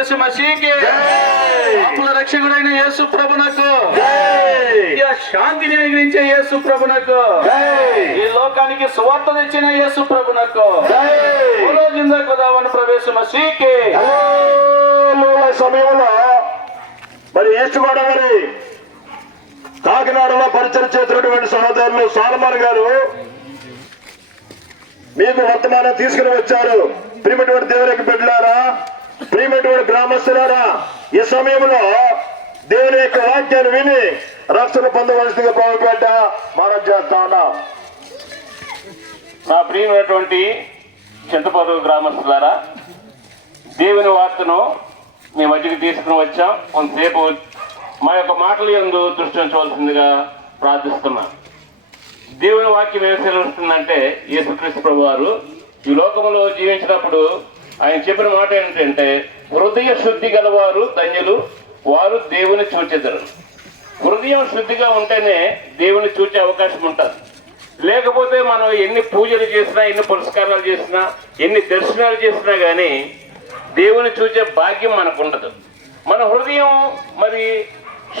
ప్రవేశ మసీకి పాపుల రక్షకుడైన యేసు ప్రభునకు శాంతిని అనుగ్రహించే యేసు ప్రభునకు ఈ లోకానికి సువార్త తెచ్చిన యేసు ప్రభునకు ప్రవేశ మసీకి సమయంలో మరి ఈస్ట్ గోదావరి కాకినాడలో పరిచయం చేసినటువంటి సహోదరులు సాలమాన్ గారు మీకు వర్తమానం తీసుకుని వచ్చారు. ప్రియమైనటువంటి దేవునికి బిడ్డలారా, ప్రియమైనటువంటి గ్రామస్తులారా, ఈ సమయంలో దేవుని యొక్క వాక్యాన్ని విని రక్షణ పొందవలసిందిగా ప్రభుపేట మనం చేస్తా ఉన్నాం. నా ప్రియమైనటువంటి చింతపల్లి గ్రామస్తులారా, దేవుని వార్తను మీ మధ్యకి తీసుకుని వచ్చాం. కొంతసేపు మా యొక్క మాటలు యందు దృష్టి ఉంచవలసిందిగా ప్రార్థిస్తున్నాం. దేవుని వాక్యం ఏం సెలవుస్తుందంటే, యేసుక్రీస్తు ప్రభు వారు ఈ లోకంలో జీవించినప్పుడు ఆయన చెప్పిన మాట ఏంటంటే, హృదయ శుద్ధి గలవారు ధన్యులు, వారు దేవుని చూచెదరు. హృదయం శుద్ధిగా ఉంటేనే దేవుని చూచే అవకాశం ఉంటుంది. లేకపోతే మనం ఎన్ని పూజలు చేసినా, ఎన్ని పురస్కారాలు చేసినా, ఎన్ని దర్శనాలు చేసినా కానీ దేవుని చూచే భాగ్యం మనకు ఉండదు. మన హృదయం మరి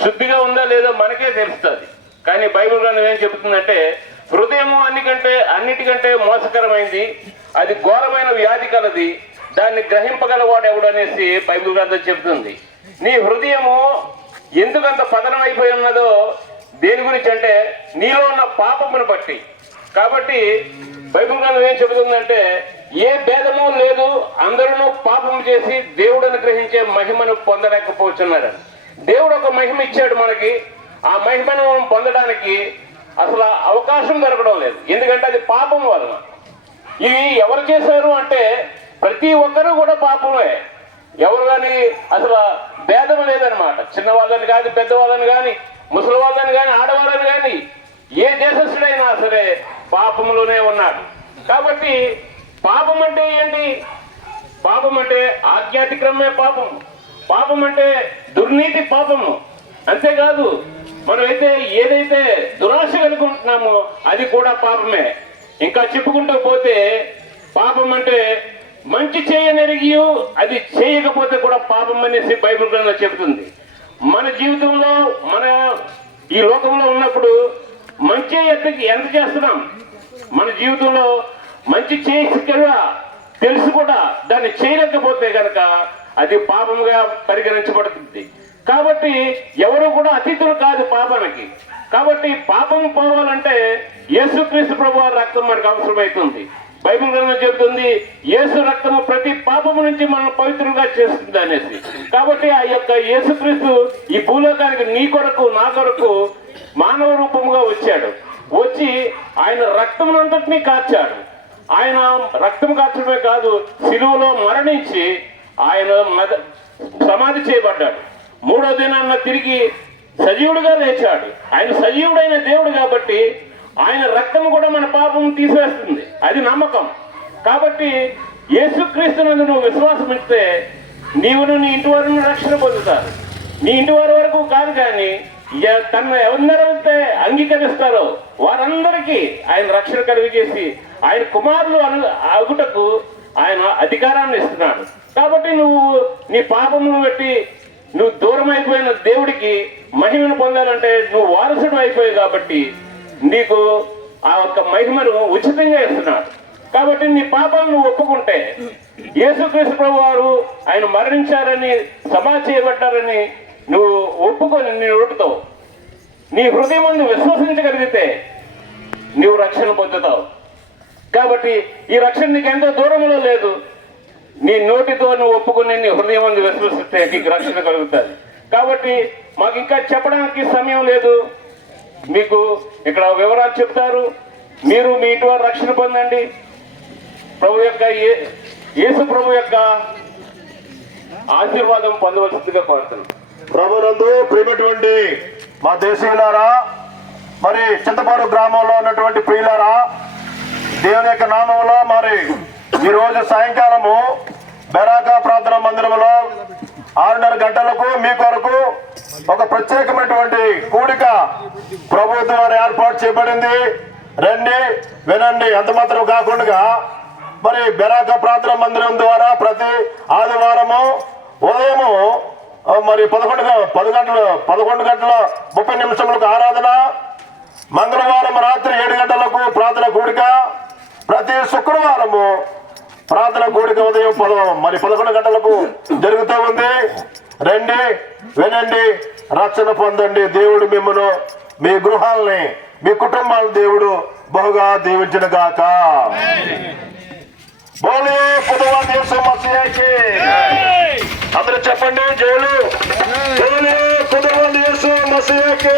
శుద్ధిగా ఉందా లేదా మనకే తెలుస్తుంది. కానీ బైబిల్ గ్రంథం ఏం చెబుతుందంటే, హృదయము అన్నిటికంటే మోసకరమైంది, అది ఘోరమైన వ్యాధి కలది, దాన్ని గ్రహింపగలవాడు ఎవడు అనేసి బైబిల్ గ్రంథం చెబుతుంది. నీ హృదయము ఎందుకంత పతనం అయిపోయి ఉన్నదో దేని గురించి అంటే, నీలో ఉన్న పాపమును బట్టి. కాబట్టి బైబిల్ గ్రంథం ఏం చెబుతుందంటే, ఏ భేదము లేదు, అందరూ పాపం చేసి దేవుడిని గ్రహించే మహిమను పొందలేకపోతున్నారు. దేవుడు ఒక మహిమ ఇచ్చాడు మనకి. ఆ మహిమను పొందడానికి అసలు అవకాశం దొరకడం లేదు. ఎందుకంటే అది పాపం వలన. ఇవి ఎవరు చేశారు అంటే, ప్రతి ఒక్కరూ కూడా పాపమే. ఎవరు కానీ అసలు భేదం లేదనమాట. చిన్నవాళ్ళని కానీ, పెద్దవాళ్ళని కానీ, ముసలి వాళ్ళని కానీ, ఆడవాళ్ళని కానీ, ఏ దేశస్థుడైనా సరే పాపంలోనే ఉన్నాడు. కాబట్టి పాపం అంటే ఏంటి? పాపం అంటే ఆజ్ఞాతిక్రమే పాపం. పాపం అంటే దుర్నీతి పాపము. అంతేకాదు, మనమైతే ఏదైతే దురాశ కలుగుంటున్నామో అది కూడా పాపమే. ఇంకా చెప్పుకుంటూ పోతే పాపం అంటే మంచి చేయనెరిగి అది చేయకపోతే కూడా పాపం అనేసి బైబిల్ గ్రంథం చెబుతుంది. మన జీవితంలో, మన ఈ లోకంలో ఉన్నప్పుడు మంచి ఎంత చేస్తున్నాం? మన జీవితంలో మంచి చేయగలరా తెలుసు కూడా దాన్ని చేయలేకపోతే కనుక అది పాపముగా పరిగణించబడుతుంది. కాబట్టి ఎవరు కూడా అతీతులు కాదు పాపానికి. కాబట్టి పాపం పోవాలంటే యేసుక్రీస్తు ప్రభు వారి రక్తం మనకు అవసరమవుతుంది. బైబిల్ గ్రంథం చెబుతుంది, యేసు రక్తము ప్రతి పాపము నుంచి మనం పవిత్రంగా చేస్తుంది అనేసి. కాబట్టి ఆ యొక్క యేసుక్రీస్తు ఈ భూలోకానికి నీ కొరకు, నా కొరకు మానవ రూపముగా వచ్చాడు. వచ్చి ఆయన రక్తమునంతటినీ కార్చాడు. ఆయన రక్తం కార్చడమే కాదు, శిలువలో మరణించి ఆయన సమాధి చేయబడ్డాడు. మూడో దినాన్న తిరిగి సజీవుడిగా లేచాడు. ఆయన సజీవుడైన దేవుడు కాబట్టి ఆయన రక్తం కూడా మన పాపం తీసివేస్తుంది. అది నమ్మకం. కాబట్టి యేసుక్రీస్తునందు నువ్వు విశ్వాసం ఇస్తే నీవును నీ ఇంటి వారిని రక్షణ పొందుతారు. నీ ఇంటి వారి వరకు కాదు, కానీ తను ఎవరెవరైతే అంగీకరిస్తారో వారందరికీ ఆయన రక్షణ కలిగజేసి ఆయన కుమారులు అగుటకు ఆయన అధికారాన్ని ఇస్తున్నాడు. కాబట్టి నువ్వు నీ పాపమును బట్టి నువ్వు దూరం అయిపోయిన దేవుడికి మహిమను పొందాలంటే నువ్వు వారసుడు అయిపోయావు. కాబట్టి నీకు ఆ యొక్క మహిమను ఉచితంగా ఇస్తున్నాడు. కాబట్టి నీ పాపాలను నువ్వు ఒప్పుకుంటే, యేసుక్రీస్తు ప్రభు వారు ఆయన మరణించారని, సమాధి చేయబడ్డారని నువ్వు ఒప్పుకొని నీ నోటితో నీ హృదయం ముందు విశ్వసించగలిగితే నువ్వు రక్షణ పొందుతావు. కాబట్టి ఈ రక్షణ నీకు ఎంతో దూరంలో లేదు. నీ నోటితో నువ్వు ఒప్పుకుని నీ హృదయం ముందు విశ్వసిస్తే నీకు రక్షణ కలుగుతుంది. కాబట్టి మాకు ఇంకా చెప్పడానికి సమయం లేదు. మీకు ఇక్కడ వివరాలు చెప్తారు. మీరు మీ ఇంటి వారు రక్షణ పొందండి. ప్రభు యొక్క యేసు ప్రభు యొక్క ఆశీర్వాదం పొందవలసిందిగా కోరుతున్నాను. ప్రభునందు ప్రియమైనటువంటి మా దేశీయులారా, మరి చింతపాడు గ్రామంలో ఉన్నటువంటి ప్రియులారా, దేవుని యొక్క నామంలో మరి ఈరోజు సాయంకాలము బెరాకా ప్రార్థన మందిరంలో 6:30 గంటలకు మీ కొరకు ఒక ప్రత్యేకమైనటువంటి కూడిక ప్రభుత్వం ద్వారా ఏర్పాటు చేయబడింది. రండి, వినండి. అంత మాత్రం కాకుండా మరి బెరాకా ప్రార్థన మందిరం ద్వారా ప్రతి ఆదివారము ఉదయము మరి 11 గంటల 30 నిమిషములకు ఆరాధన, మంగళవారం రాత్రి 7 గంటలకు ప్రార్థన కూడిక, ప్రతి శుక్రవారము ప్రార్థన కూడిక ఉదయం 11 గంటలకు జరుగుతూ ఉంది. రండి, వినండి, రక్షణ పొందండి. దేవుడు మిమ్మల్ని, మీ గృహాలని, మీ కుటుంబాలను దేవుడు బహుగా దీవించిన గాక. బోలే పుదవా దేశ మసీహాకి అందరూ చెప్పండి, జైలు బోలే పుదవా దేశ మసీహాకి.